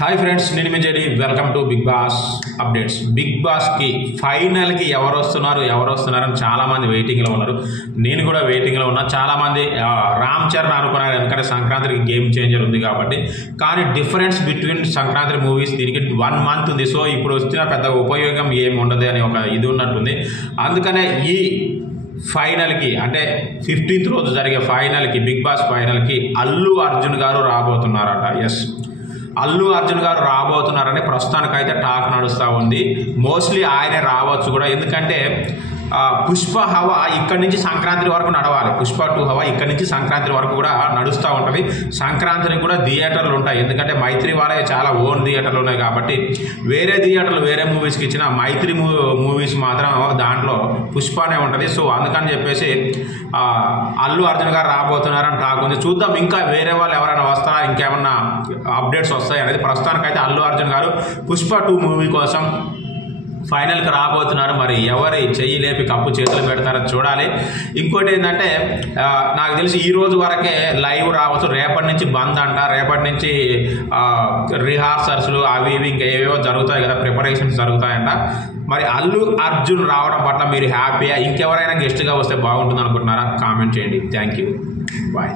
Hi friends, నేను మీ JD. Welcome to Bigg Boss updates. Bigg బాస్కి ఫైనల్కి ఎవరు వస్తున్నారని చాలామంది వెయిటింగ్లో ఉన్నారు. నేను కూడా వెయిటింగ్లో ఉన్నా. చాలామంది రామ్ చరణ్ అనుకున్నారు, ఎందుకంటే సంక్రాంతికి గేమ్ చేంజర్ ఉంది కాబట్టి. కానీ డిఫరెన్స్ బిట్వీన్ సంక్రాంతి మూవీస్ దీనికి 1 month ఉంది. సో ఇప్పుడు వచ్చిన పెద్ద ఉపయోగం ఏమి ఉండదు అని ఒక ఇది ఉన్నట్టుంది. అందుకనే ఈ ఫైనల్కి అంటే 15th రోజు జరిగే ఫైనల్కి, బిగ్ బాస్ ఫైనల్కి అల్లు అర్జున్ గారు రాబోతున్నారట. ఎస్, అల్లు అర్జున్ గారు రాబోతున్నారని ప్రస్తుతానికైతే టాక్ నడుస్తూ ఉంది. మోస్ట్లీ ఆయనే రావచ్చు కూడా, ఎందుకంటే పుష్ప హవా ఇక్కడి నుంచి సంక్రాంతి వరకు నడవాలి. పుష్ప 2 హవా ఇక్కడి నుంచి సంక్రాంతి వరకు కూడా నడుస్తూ ఉంటుంది. సంక్రాంతికి కూడా థియేటర్లు ఉంటాయి, ఎందుకంటే మైత్రి వాళ్ళకి చాలా ఓన్ థియేటర్లు ఉన్నాయి కాబట్టి. వేరే థియేటర్లు వేరే మూవీస్కి ఇచ్చిన మైత్రి మూవీస్ మాత్రం దాంట్లో పుష్పనే ఉంటుంది. సో అందుకని చెప్పేసి అల్లు అర్జున్ గారు రాబోతున్నారని టాక్ ఉంది. చూద్దాం ఇంకా వేరే వాళ్ళు ఎవరైనా వస్తారా, ఇంకేమన్నా అప్డేట్స్ వస్తాయి అనేది. ప్రస్తుతానికైతే అల్లు అర్జున్ గారు పుష్ప 2 మూవీ కోసం ఫైనల్కి రాబోతున్నారు. మరి ఎవరి చెయ్యి లేపి కప్పు చేతులు పెడతారో చూడాలి. ఇంకోటి ఏంటంటే, నాకు తెలిసి ఈ రోజు వరకే లైవ్ రావచ్చు. రేపటి నుంచి బంద్ అంట. రేపటి నుంచి రిహార్సల్స్లు అవి ఇవి ఇంకా ఏవేవో జరుగుతాయి కదా, ప్రిపరేషన్స్ జరుగుతాయంట. మరి అల్లు అర్జున్ రావడం పట్ల మీరు హ్యాపీయా? ఇంకెవరైనా గెస్ట్గా వస్తే బాగుంటుంది అనుకుంటున్నారా? కామెంట్ చేయండి. Thank you, bye.